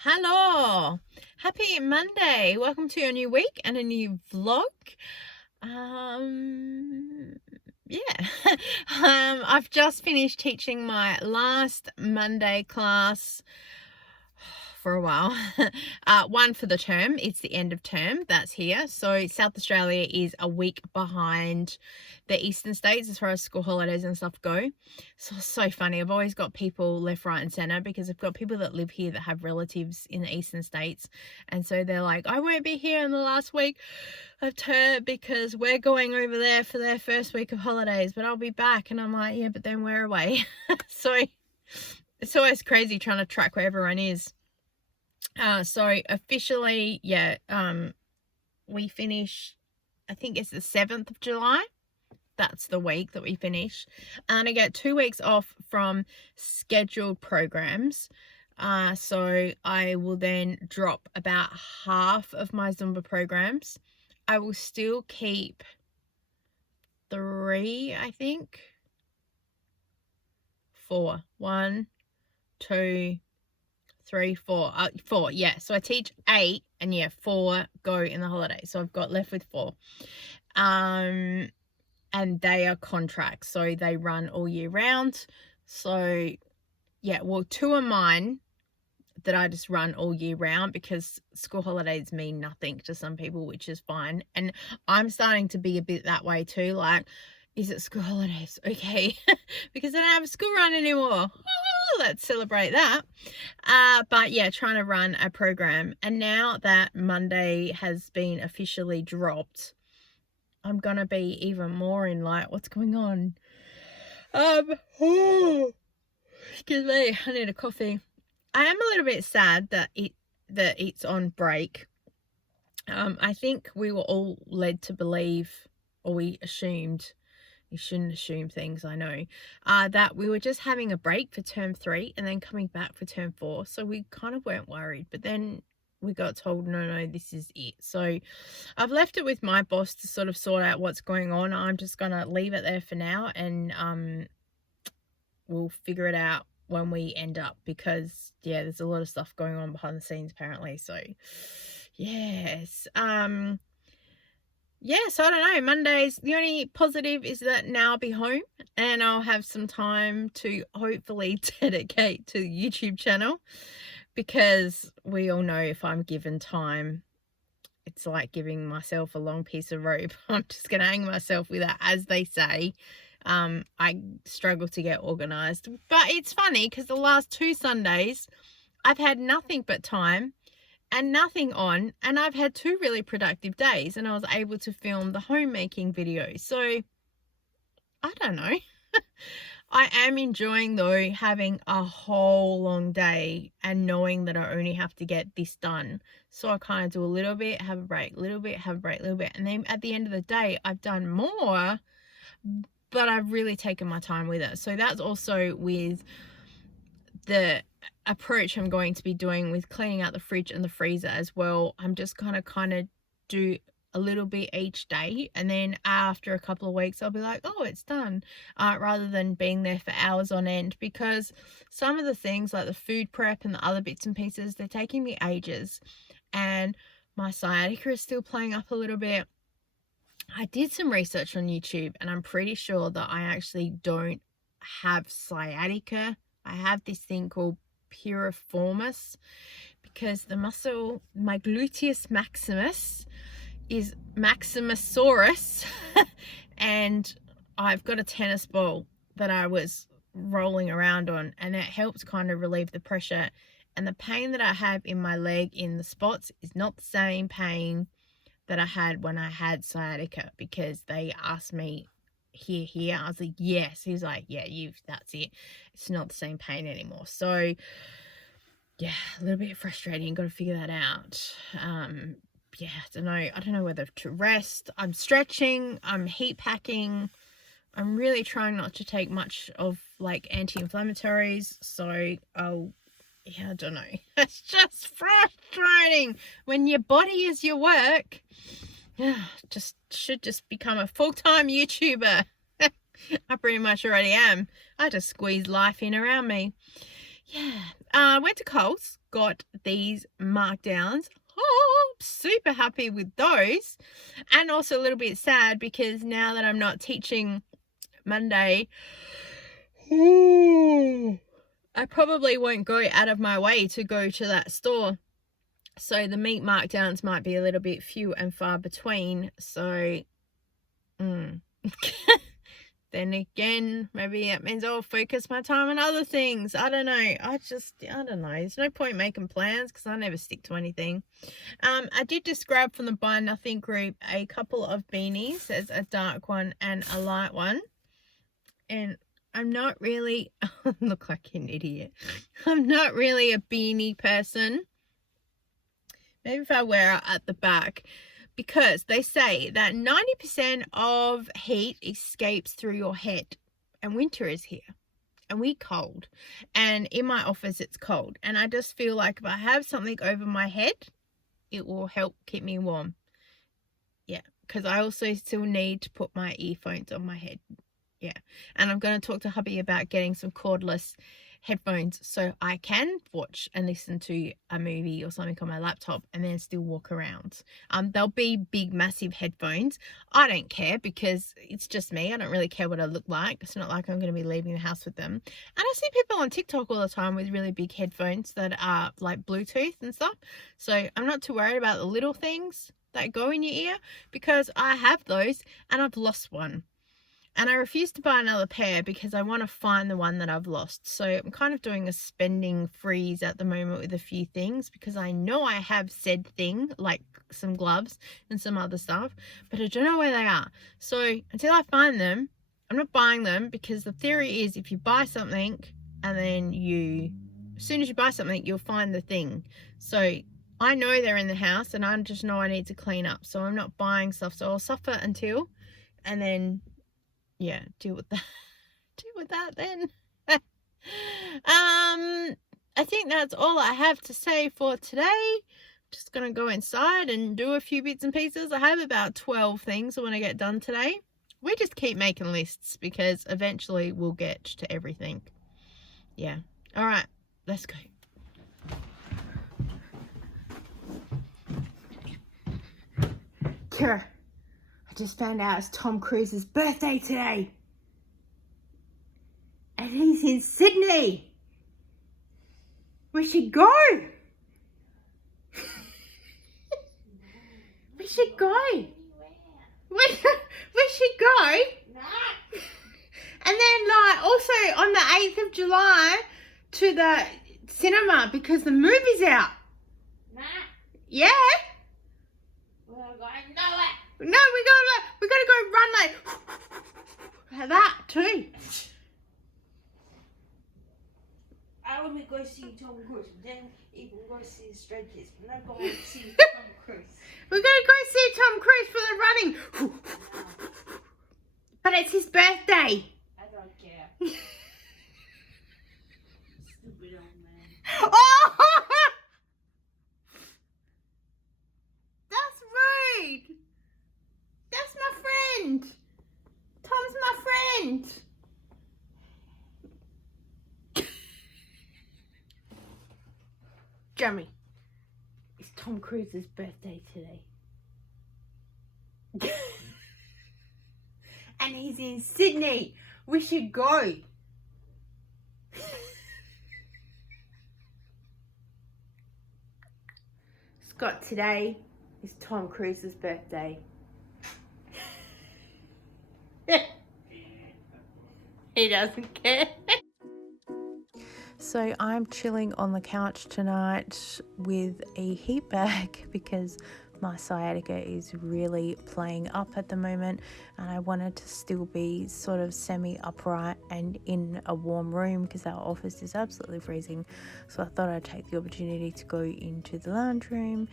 Hello, happy Monday. Welcome to a new week and a new vlog. Yeah. I've just finished teaching my last Monday class for a while. One for the term. It's the end of term that's here. So South Australia is a week behind the eastern states as far as school holidays and stuff go. So funny. I've always got people left, right and center because I've got people that live here that have relatives in the eastern states, and so they're like, I won't be here in the last week of term because we're going over there for their first week of holidays, but I'll be back. And I'm like, yeah, but then we're away. So it's always crazy trying to track where everyone is. So officially, we finish, I think it's the 7th of July. That's the week that we finish. And I get 2 weeks off from scheduled programs. So I will then drop about half of my Zumba programs. I will still keep 3, I think. 4. 1, 2, 3, 4. 4, yeah. So I teach 8 and 4 go in the holidays. So I've got left with 4. And they are contracts, so they run all year round. So yeah, well, 2 are mine that I just run all year round because school holidays mean nothing to some people, which is fine. And I'm starting to be a bit that way too. Like, is it school holidays? Okay. Because I don't have a school run anymore. Let's celebrate that. But yeah, trying to run a program. And now that Monday has been officially dropped, I'm gonna be even more in like, what's going on? Excuse me, I need a coffee. I am a little bit sad that it's on break. I think we were all led to believe, or we assumed, you shouldn't assume things, I know, that we were just having a break for term 3 and then coming back for term 4. So we kind of weren't worried, but then we got told, no, this is it. So I've left it with my boss to sort of sort out what's going on. I'm just going to leave it there for now, and we'll figure it out when we end up, because yeah, there's a lot of stuff going on behind the scenes apparently. So yes. So I don't know, Mondays, the only positive is that now I'll be home and I'll have some time to hopefully dedicate to the YouTube channel, because we all know if I'm given time, it's like giving myself a long piece of rope. I'm just going to hang myself with that, as they say. I struggle to get organized, but it's funny because the last 2 Sundays I've had nothing but time and nothing on, and I've had 2 really productive days, and I was able to film the homemaking videos. So I don't know. I am enjoying though having a whole long day and knowing that I only have to get this done. So I kind of do a little bit, have a break, a little bit, have a break, a little bit, and then at the end of the day I've done more, but I've really taken my time with it. So that's also with the approach I'm going to be doing with cleaning out the fridge and the freezer as well. I'm just gonna kind of do a little bit each day, and then after a couple of weeks I'll be like, oh, it's done, rather than being there for hours on end, because some of the things like the food prep and the other bits and pieces, they're taking me ages, and my sciatica is still playing up a little bit. I did some research on YouTube and I'm pretty sure that I actually don't have sciatica. I have this thing called piriformis, because the muscle, my gluteus maximus, is Maximusaurus and I've got a tennis ball that I was rolling around on, and it helps kind of relieve the pressure. And the pain that I have in my leg in the spots is not the same pain that I had when I had sciatica, because they asked me, here, I was like, yes. He was like, yeah, that's it, it's not the same pain anymore. So yeah, a little bit frustrating, got to figure that out. Yeah, I don't know whether to rest. I'm stretching, I'm heat packing, I'm really trying not to take much of like anti-inflammatories. So I don't know. It's just frustrating when your body is your work. Should just become a full-time YouTuber. I pretty much already am. I just squeeze life in around me. yeah, went to Coles, got these markdowns. Oh, super happy with those, and also a little bit sad because now that I'm not teaching Monday, I probably won't go out of my way to go to that store. So the meat markdowns might be a little bit few and far between. So, then again, maybe it means I'll focus my time on other things. I don't know. I don't know. There's no point making plans because I never stick to anything. I did just grab from the Buy Nothing group a couple of beanies. There's a dark one and a light one. And I'm not really, I look like an idiot. I'm not really a beanie person. Maybe if I wear it at the back, because they say that 90% of heat escapes through your head, and winter is here and we're cold, and in my office it's cold, and I just feel like if I have something over my head, it will help keep me warm. Yeah, because I also still need to put my earphones on my head. Yeah, and I'm going to talk to hubby about getting some cordless headphones so I can watch and listen to a movie or something on my laptop and then still walk around. They'll be big, massive headphones. I don't care because it's just me. I don't really care what I look like. It's not like I'm going to be leaving the house with them. And I see people on TikTok all the time with really big headphones that are like Bluetooth and stuff. So I'm not too worried about the little things that go in your ear because I have those and I've lost one. And I refuse to buy another pair because I want to find the one that I've lost. So I'm kind of doing a spending freeze at the moment with a few things because I know I have said thing, like some gloves and some other stuff, but I don't know where they are. So until I find them, I'm not buying them, because the theory is if you buy something and then as soon as you buy something, you'll find the thing. So I know they're in the house and I just know I need to clean up. So I'm not buying stuff. So I'll suffer until, and then yeah, deal with that then. I think that's all I have to say for today. Just gonna go inside and do a few bits and pieces. I have about 12 things I want to get done today. We just keep making lists because eventually we'll get to everything. Yeah. All right, let's go. Kira, I just found out it's Tom Cruise's birthday today. And he's in Sydney. We should go. We should go. We should go. And then like also on the 8th of July to the cinema because the movie's out. Yeah. No, we gotta go run like that too. I want to go see Tom Cruise, then even go see Stray Kids, but not going to see Tom Cruise. We're gonna go see Tom Cruise for the running. But it's his birthday. I don't care. Stupid old man. Oh! That's rude. That's my friend. Tom's my friend. Jeremy, it's Tom Cruise's birthday today. And he's in Sydney. We should go. Scott, today is Tom Cruise's birthday. He doesn't care. So I'm chilling on the couch tonight with a heat bag because my sciatica is really playing up at the moment and I wanted to still be sort of semi-upright and in a warm room because our office is absolutely freezing. So I thought I'd take the opportunity to go into the lounge room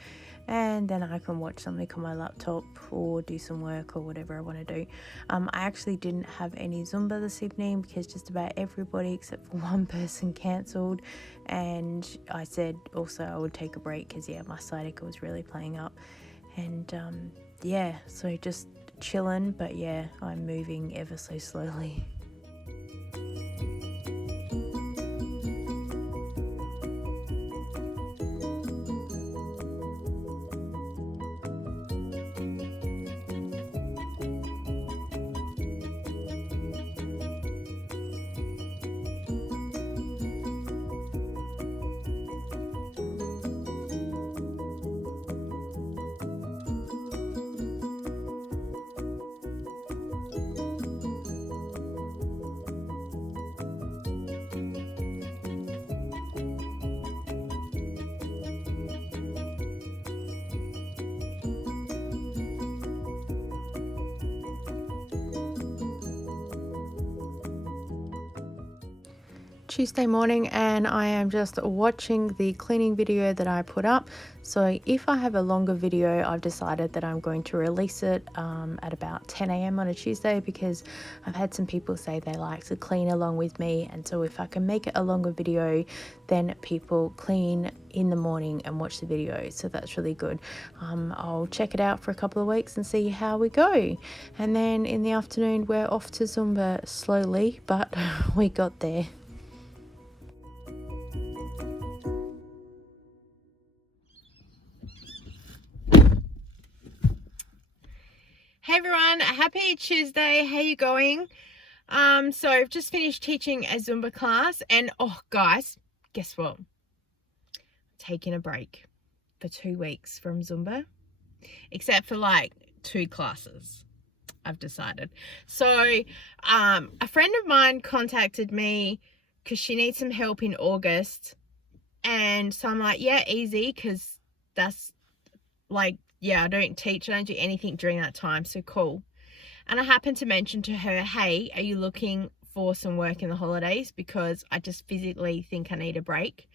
and then I can watch something on my laptop or do some work or whatever I want to do. I actually didn't have any Zumba this evening because just about everybody except for one person cancelled, and I said also I would take a break because my sciatica was really playing up, and so just chilling, but I'm moving ever so slowly. Tuesday morning and I am just watching the cleaning video that I put up. So if I have a longer video, I've decided that I'm going to release it at about 10 a.m. on a Tuesday, because I've had some people say they like to clean along with me, and so if I can make it a longer video, then people clean in the morning and watch the video, so that's really good. I'll check it out for a couple of weeks and see how we go, and then in the afternoon we're off to Zumba, slowly but we got there. Hey everyone, happy Tuesday. How you going? So I've just finished teaching a Zumba class, and oh guys, guess what? I'm taking a break for 2 weeks from Zumba, except for like 2 classes, I've decided. So a friend of mine contacted me because she needs some help in August, and so I'm like, yeah, easy, because that's like, yeah, I don't do anything during that time, so cool. And I happened to mention to her, hey, are you looking for some work in the holidays? Because I just physically think I need a break.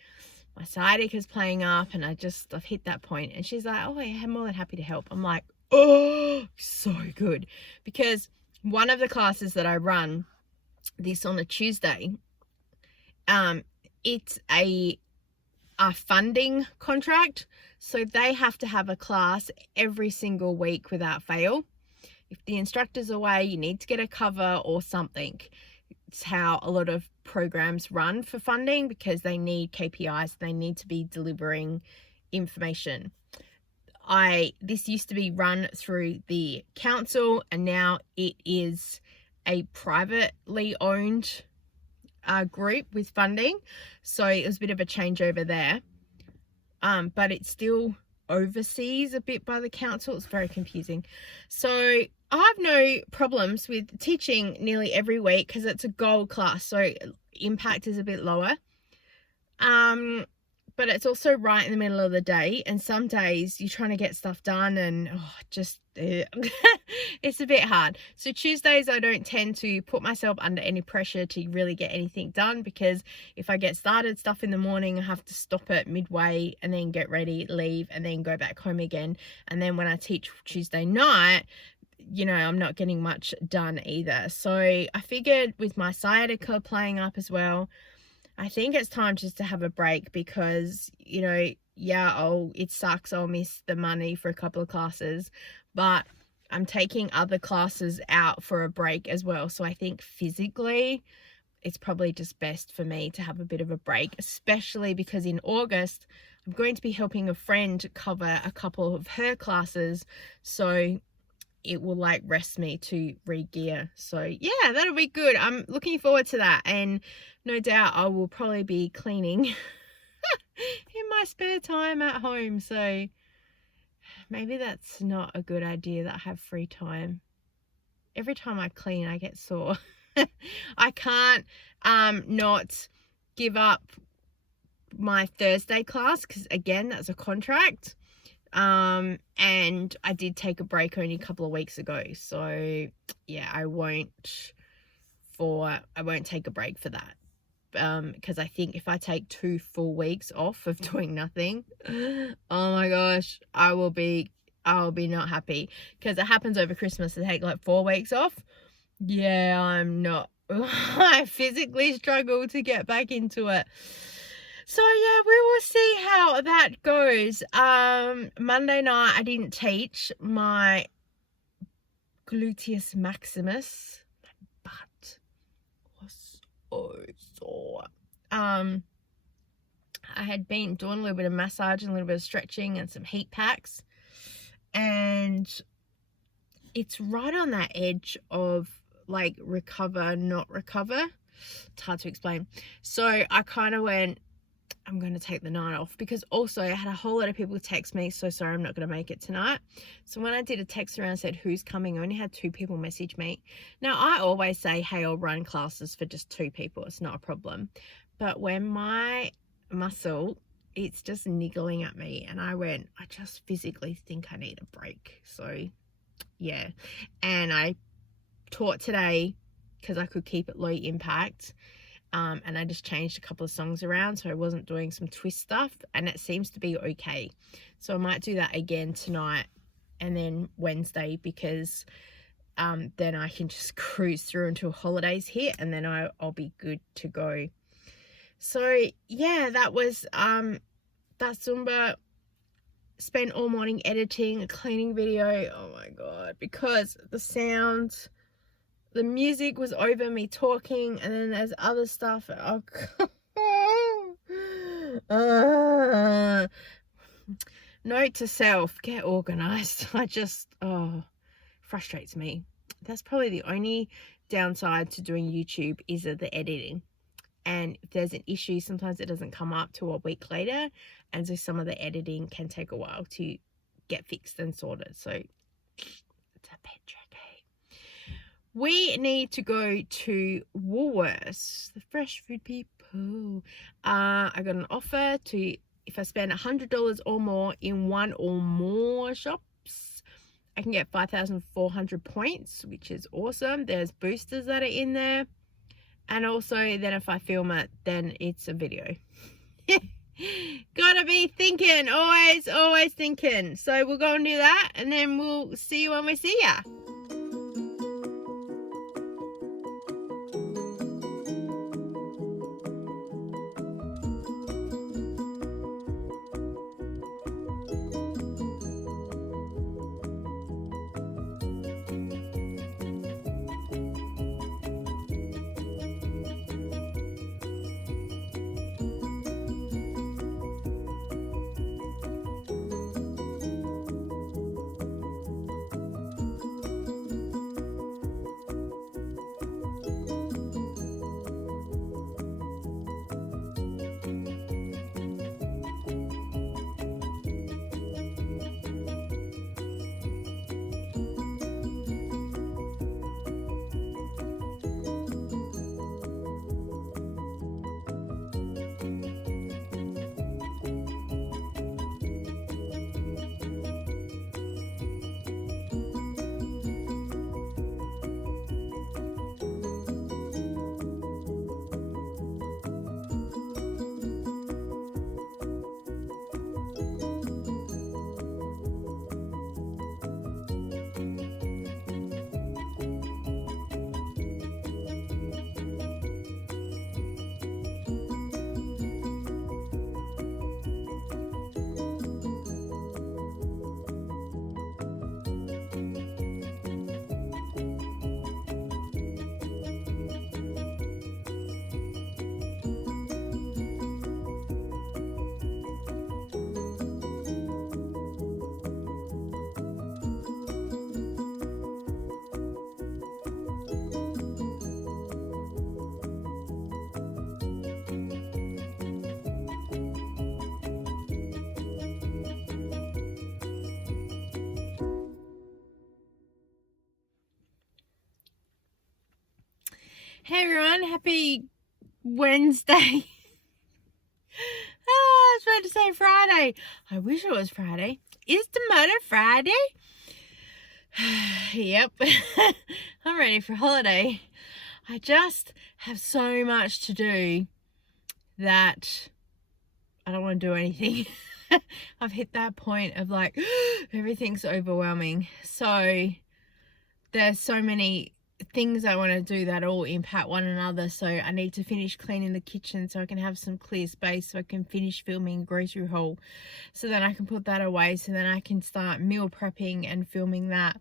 My sciatic is playing up and I've hit that point. And she's like, oh, yeah, I'm more than happy to help. I'm like, oh, so good. Because one of the classes that I run this on a Tuesday, it's a funding contract. So they have to have a class every single week without fail. If the instructor's away, you need to get a cover or something. It's how a lot of programs run for funding, because they need KPIs. They need to be delivering information. This used to be run through the council, and now it is a privately owned group with funding. So it was a bit of a changeover there. But it's still overseas a bit by the council. It's very confusing. So I have no problems with teaching nearly every week because it's a gold class, so impact is a bit lower. But it's also right in the middle of the day, and some days you're trying to get stuff done and it's a bit hard. So Tuesdays I don't tend to put myself under any pressure to really get anything done, because if I get started stuff in the morning, I have to stop it midway and then get ready, leave, and then go back home again. And then when I teach Tuesday night, I'm not getting much done either. So I figured with my sciatica playing up as well, I think it's time just to have a break, because, it sucks. I'll miss the money for a couple of classes, but I'm taking other classes out for a break as well. So I think physically it's probably just best for me to have a bit of a break, especially because in August I'm going to be helping a friend cover a couple of her classes. So it will rest me to re-gear. So yeah, that'll be good. I'm looking forward to that, and no doubt I will probably be cleaning in my spare time at home. So maybe that's not a good idea that I have free time. Every time I clean I get sore. I can't not give up my Thursday class, because again, that's a contract. And I did take a break only a couple of weeks ago, so yeah, I won't take a break for that, because I think if I take 2 full weeks off of doing nothing, oh my gosh, I will be not happy, because it happens over Christmas. I take 4 weeks off. Yeah, I'm not I physically struggle to get back into it. So yeah, we will see how that goes. Monday night I didn't teach. My gluteus maximus, my butt was so sore. I had been doing a little bit of massage and a little bit of stretching and some heat packs, and it's right on that edge of recover, not recover. It's hard to explain. So I kind of went, I'm going to take the night off, because also I had a whole lot of people text me, so sorry, I'm not going to make it tonight. So when I did a text around, said who's coming, I only had 2 people message me. Now I always say, hey, I'll run classes for just 2 people, it's not a problem. But when my muscle, it's just niggling at me, and I went, I just physically think I need a break. So yeah, and I taught today because I could keep it low impact, And I just changed a couple of songs around so I wasn't doing some twist stuff, and it seems to be okay. So I might do that again tonight and then Wednesday, because then I can just cruise through until holidays hit, and then I'll be good to go. So yeah, that was that Zumba. Spent all morning editing a cleaning video. Oh my god, because the music was over me talking, and then there's other stuff. Oh, note to self, get organized. Frustrates me. That's probably the only downside to doing YouTube, is the editing. And if there's an issue, sometimes it doesn't come up till a week later, and so some of the editing can take a while to get fixed and sorted. So it's a bit tricky. We need to go to Woolworths, the fresh food people. I got an offer to, if I spend $100 or more in one or more shops, I can get 5,400 points, which is awesome. There's boosters that are in there. And also, then if I film it, then it's a video. Gotta be thinking, always thinking. So we'll go and do that, and then we'll see you when we see ya. Hey everyone, happy Wednesday. I was about to say Friday. I wish it was Friday. Is Tomato Friday? Yep. I'm ready for holiday. I just have so much to do that I don't want to do anything. I've hit that point of like, everything's overwhelming. So there's so many things I want to do that all impact one another. So I need to finish cleaning the kitchen so I can have some clear space, so I can finish filming grocery haul, so then I can put that away, so then I can start meal prepping and filming that,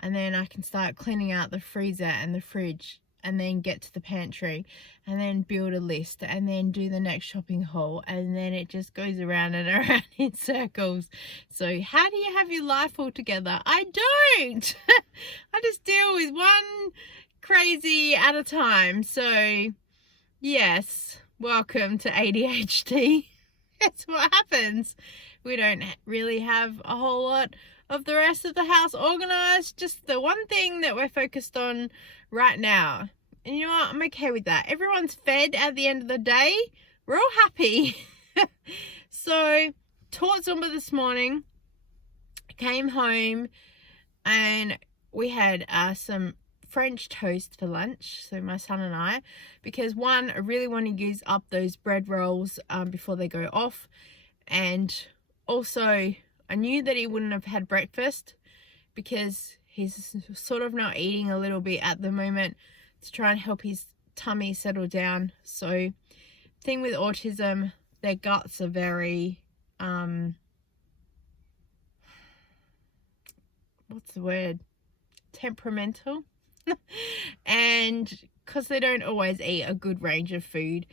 and then I can start cleaning out the freezer and the fridge, and then get to the pantry, and then build a list, and then do the next shopping haul, and then it just goes around and around in circles. So how do you have your life all together? I don't. I just deal with one crazy at a time. So yes, welcome to ADHD. That's what happens. We don't really have a whole lot of the rest of the house organized, just the one thing that we're focused on right now. And you know what? I'm okay with that. Everyone's fed at the end of the day. We're all happy. So, taught Zumba this morning. Came home and we had some French toast for lunch, so my son and I, because one, I really want to use up those bread rolls before they go off, and also I knew that he wouldn't have had breakfast because he's sort of not eating a little bit at the moment to try and help his tummy settle down. So thing with autism, their guts are very what's the word, temperamental. And because they don't always eat a good range of food,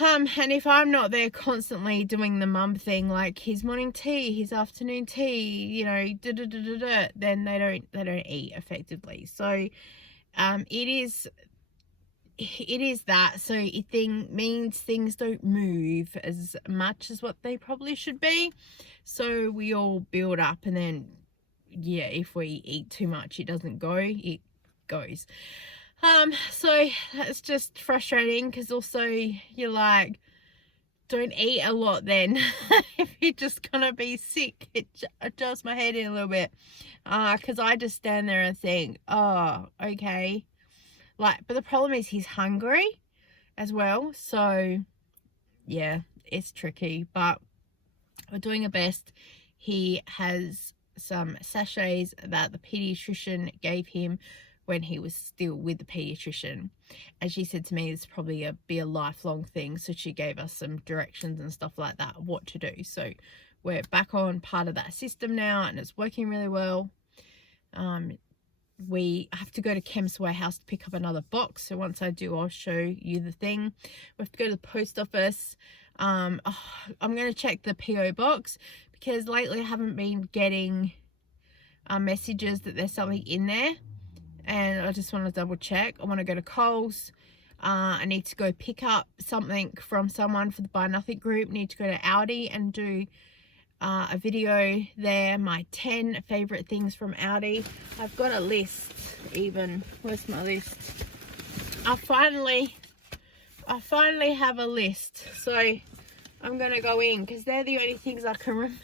and if I'm not there constantly doing the mum thing, like his morning tea, his afternoon tea, you know, then they don't eat effectively. So it is that. So it means things don't move as much as what they probably should be. So we all build up, and then yeah, if we eat too much, it doesn't go, it goes. So that's just frustrating, because also you're like, don't eat a lot then. If you're just gonna be sick, it adjusts my head in a little bit, because I just stand there and think, oh, okay, like, but the problem is he's hungry as well, so yeah, it's tricky, but we're doing our best. He has some sachets that the pediatrician gave him when he was still with the pediatrician, and she said to me it's probably be a lifelong thing, so she gave us some directions and stuff like that, what to do. So we're back on part of that system now, and it's working really well. We have to go to Chemist Warehouse to pick up another box, so once I do, I'll show you the thing. We have to go to the post office. I'm going to check the PO box, because lately I haven't been getting messages that there's something in there, and I just want to double check. I want to go to Coles. I need to go pick up something from someone for the Buy Nothing group. Need to go to Aldi and do a video there, my 10 favorite things from Aldi. I've got a list even. Where's my list? I finally have a list, so I'm gonna go in, because they're the only things I can remember.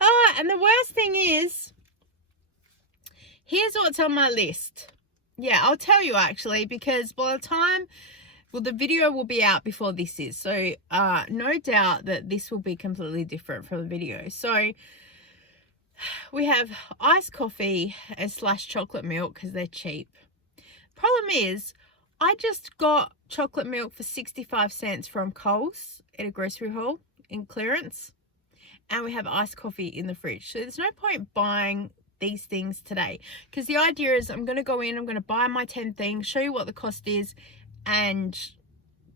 Oh, and the worst thing is, here's what's on my list. Yeah, I'll tell you actually, because by the time, well, the video will be out before this is, so no doubt that this will be completely different from the video. So we have iced coffee and / chocolate milk, because they're cheap. Problem is, I just got chocolate milk for 65 cents from Coles at a grocery haul in clearance, and we have iced coffee in the fridge. So there's no point buying these things today, because the idea is I'm going to go in, I'm going to buy my 10 things, show you what the cost is, and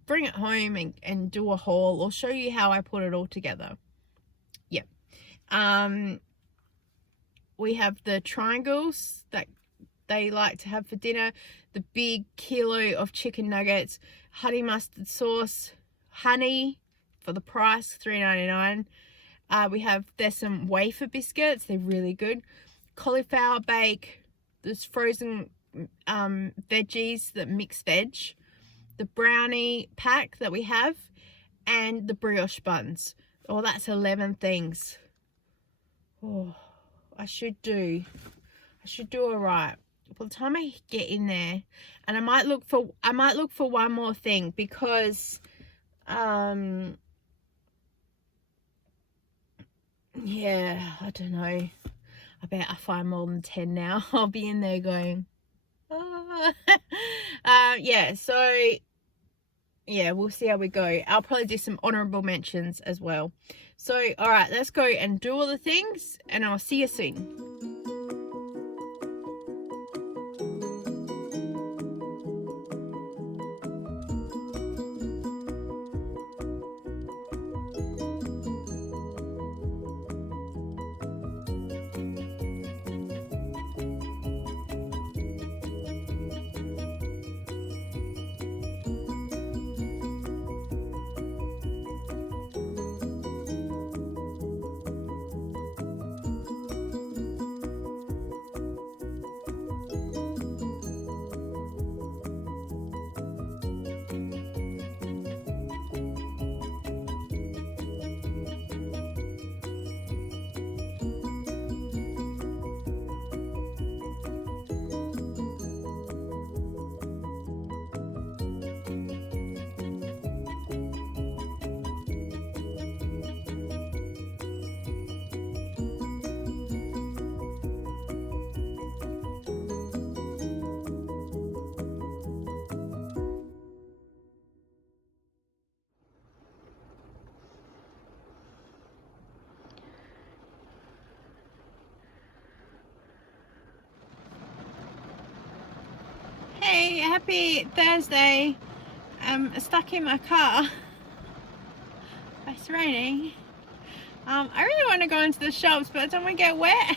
bring it home and do a haul, or show you how I put it all together. Yep. We have the triangles that they like to have for dinner, the big kilo of chicken nuggets, honey mustard sauce, honey for the price, $3.99. There's some wafer biscuits, they're really good, cauliflower bake, there's frozen veggies, the mixed veg, the brownie pack that we have, and the brioche buns. Oh, that's 11 things. Oh, I should do all right. By the time I get in there, and I might look for one more thing, because yeah, I don't know. I bet I find more than 10 now. I'll be in there going, yeah, so yeah, we'll see how we go. I'll probably do some honorable mentions as well. So, all right, let's go and do all the things, and I'll see you soon. happy Thursday. Stuck in my car. It's raining. I really want to go into the shops, but I don't want to get wet.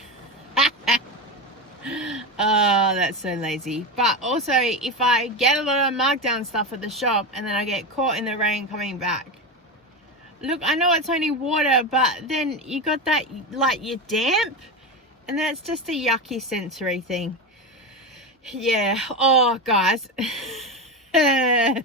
Oh, that's so lazy. But also, if I get a lot of markdown stuff at the shop and then I get caught in the rain coming back. Look, I know it's only water, but then you got that, like, you're damp. And that's just a yucky sensory thing. Yeah. Oh, guys. Not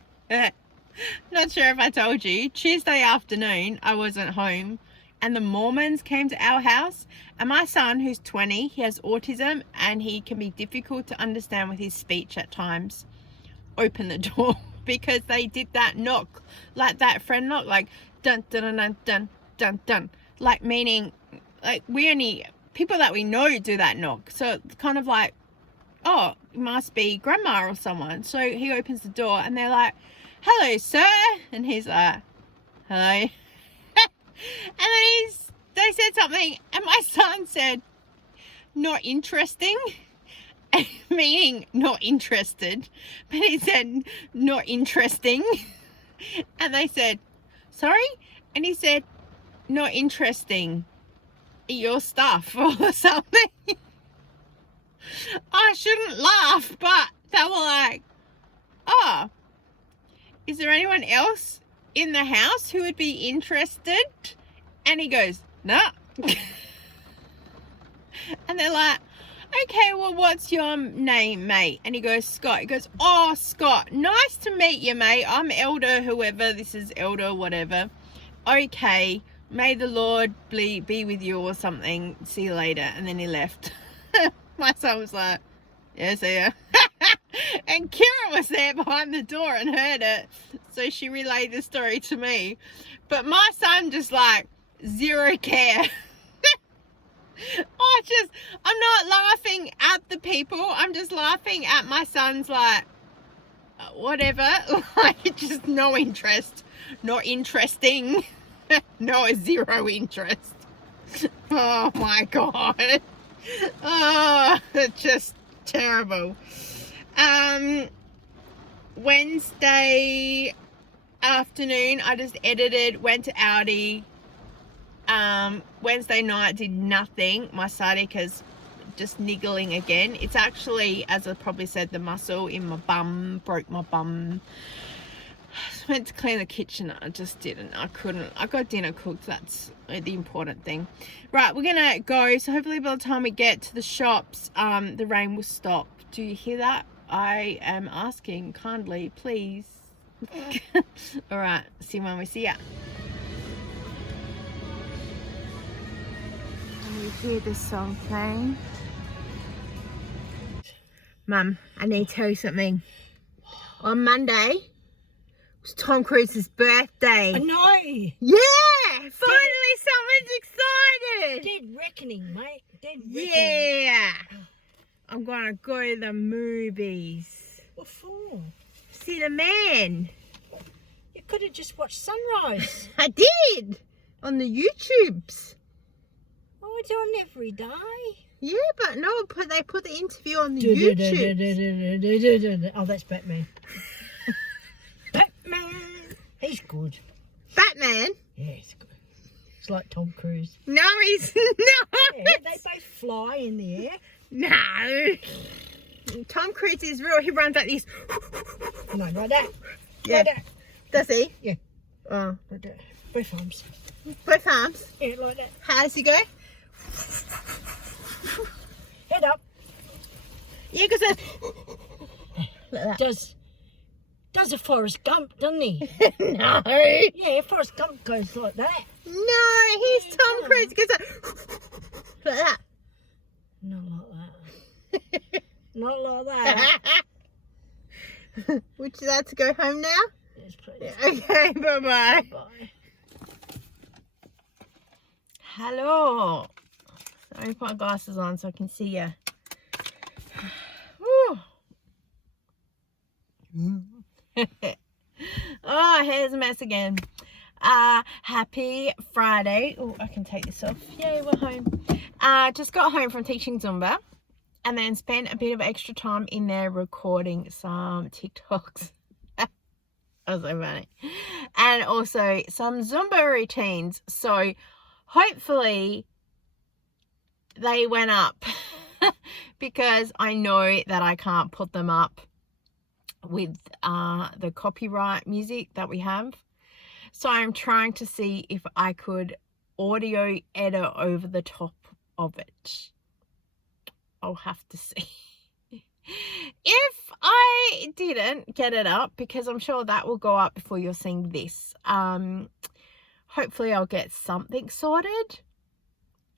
sure if I told you. Tuesday afternoon, I wasn't home. And the Mormons came to our house. And my son, who's 20, he has autism. And he can be difficult to understand with his speech at times. Open the door. Because they did that knock. Like that friend knock. Like, dun, dun, dun, dun, dun, dun. Like, meaning, like, we only... people that we know do that knock. So it's kind of like, oh, it must be grandma or someone. So he opens the door and they're like, hello, sir. And he's like, hello. And then they said something and my son said, not interesting. Meaning not interested. But he said, not interesting. And they said, sorry? And he said, not interesting. Your stuff or something. I shouldn't laugh, but they were like, oh, is there anyone else in the house who would be interested? And he goes, no. And they're like, okay, well, what's your name, mate? And he goes, Scott. He goes, oh, Scott, nice to meet you, mate. I'm Elder, whoever. This is Elder, whatever. Okay. May the Lord be with you or something. See you later. And then he left. My son was like, yeah, see ya. And Kira was there behind the door and heard it. So she relayed the story to me. But my son just like, zero care. I'm not laughing at the people. I'm just laughing at my son's like, whatever. Like, just no interest. Not interesting. No, zero interest. Oh my god. Oh, it's just terrible. Wednesday afternoon, I just edited, went to Aldi. Wednesday night, did nothing. My sciatica's just niggling again. It's actually, as I probably said, the muscle in my bum, broke my bum. I went to clean the kitchen. I just didn't. I couldn't. I got dinner cooked. That's the important thing. Right, we're gonna go. So hopefully by the time we get to the shops, the rain will stop. Do you hear that? I am asking kindly, please. All right. See you when we see ya. Can you hear this song playing? Mum, I need to tell you something. On Monday, it's Tom Cruise's birthday. I know. Yeah! Finally someone's excited! Dead reckoning, mate. Dead reckoning. Yeah! I'm gonna go to the movies. What for? See the man. You could have just watched Sunrise. I did! On the YouTubes. Oh, it's on every day. Yeah, but no, they put the interview on the YouTube. Oh, that's Batman. Batman. He's good. Batman? Yeah, he's good. It's like Tom Cruise. No, he's not. Yeah, they both fly in the air. No. Tom Cruise is real. He runs like this. No, like that. Yeah. Like that. Does he? Yeah. Oh. Like that. Both arms. Both arms? Yeah, like that. How does he go? Head up. Yeah, because like that. Does a Forrest Gump, doesn't he? No. Yeah, Forrest Gump goes like that. No, he's Tom Cruise. He goes like that. Not like that. Not like that. Would you like to go home now? Yes, please. Okay, bye-bye. Bye. Hello. Let me put my glasses on so I can see you. Oh, here's a mess again. Happy Friday. Oh, I can take this off. Yay, we're home. Just got home from teaching Zumba. and then spent a bit of extra time in there recording some TikToks. That was so funny. And also some Zumba routines. So hopefully they went up because I know that I can't put them up with the copyright music that we have. So I'm trying to see if I could audio edit over the top of it. I'll have to see. If I didn't get it up, because I'm sure that will go up before you're seeing this, hopefully I'll get something sorted.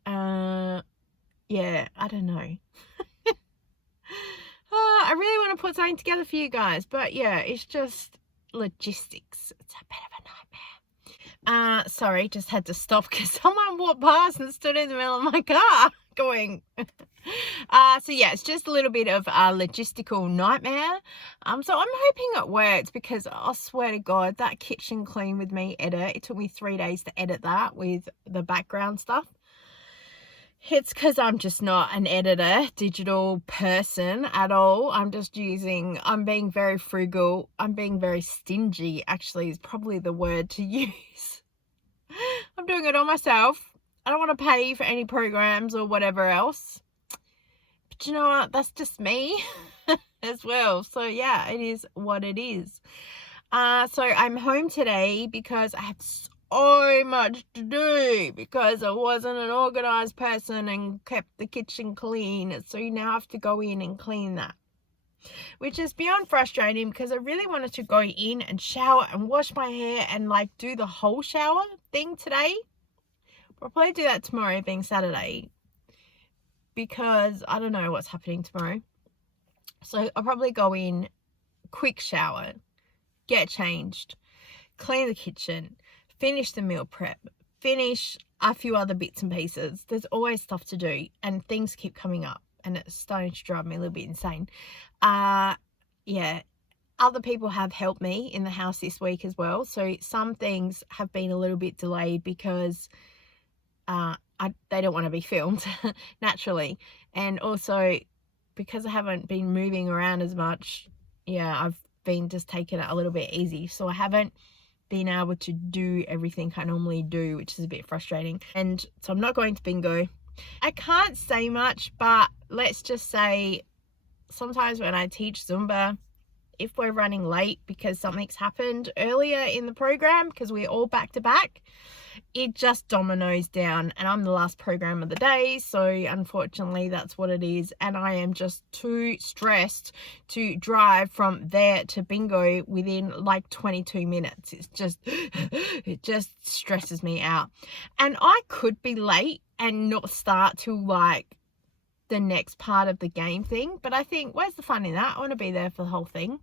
Yeah, I don't know. I really want to put something together for you guys, but yeah, it's just logistics. It's a bit of a nightmare. Sorry, just had to stop because someone walked past and stood in the middle of my car going. So yeah, it's just a little bit of a logistical nightmare. So I'm hoping it works, because I swear to God, that kitchen clean with me edit, it took me 3 days to edit that with the background stuff. It's because I'm just not an editor, digital person at all. I'm being very frugal. I'm being very stingy, actually, is probably the word to use. I'm doing it all myself. I don't want to pay for any programs or whatever else. But you know what? That's just me as well. So yeah, it is what it is. So I'm home today because I have so much to do, because I wasn't an organized person and kept the kitchen clean. So you now have to go in and clean that, which is beyond frustrating, because I really wanted to go in and shower and wash my hair and like do the whole shower thing today. I'll probably do that tomorrow, being Saturday, because I don't know what's happening tomorrow. So I'll probably go in, quick shower, get changed, clean the kitchen, finish the meal prep, finish a few other bits and pieces. There's always stuff to do and things keep coming up, and it's starting to drive me a little bit insane. Yeah, other people have helped me in the house this week as well. So some things have been a little bit delayed because they don't want to be filmed naturally. And also because I haven't been moving around as much, yeah, I've been just taking it a little bit easy. So I haven't been able to do everything I normally do, which is a bit frustrating. And so I'm not going to bingo. I can't say much, but let's just say sometimes when I teach Zumba, if we're running late because something's happened earlier in the program, because we're all back to back, it just dominoes down, and I'm the last program of the day. So unfortunately that's what it is, and I am just too stressed to drive from there to bingo within like 22 minutes. It just stresses me out, and I could be late and not start till like the next part of the game thing. But I think, where's the fun in that? I want to be there for the whole thing.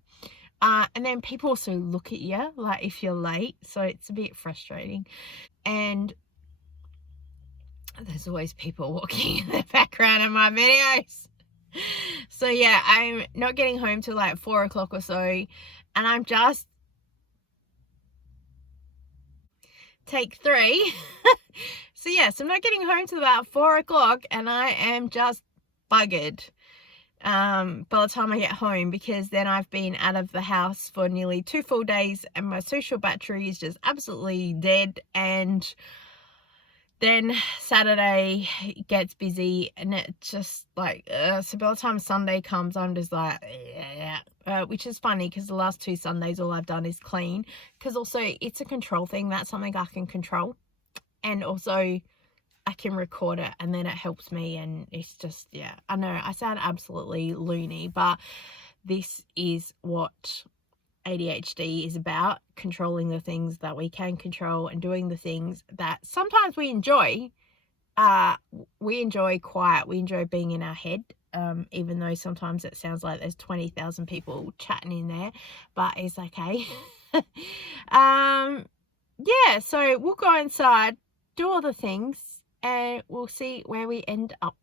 And then people also look at you like if you're late, so it's a bit frustrating. And there's always people walking in the background of my videos. So yeah, I'm not getting home till like 4 o'clock or so, and I'm just take 3. So yes, I'm not getting home till about 4 o'clock, and I am just buggered by the time I get home, because then I've been out of the house for nearly 2 full days and my social battery is just absolutely dead. And then Saturday gets busy, and it's just like so by the time Sunday comes, I'm just like which is funny, because the last 2 Sundays all I've done is clean, because also it's a control thing. That's something I can control, and also I can record it, and then it helps me. And it's just, yeah, I know I sound absolutely loony, but this is what ADHD is about: controlling the things that we can control and doing the things that sometimes we enjoy. We enjoy quiet, we enjoy being in our head, even though sometimes it sounds like there's 20,000 people chatting in there, but it's okay. Yeah, so we'll go inside, do all the things, and we'll see where we end up.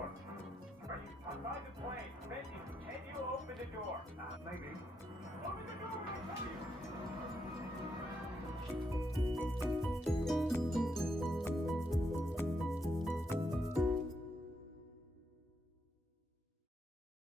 door. Are you outside the plane? Benji, can you open the door? Maybe. Open the door!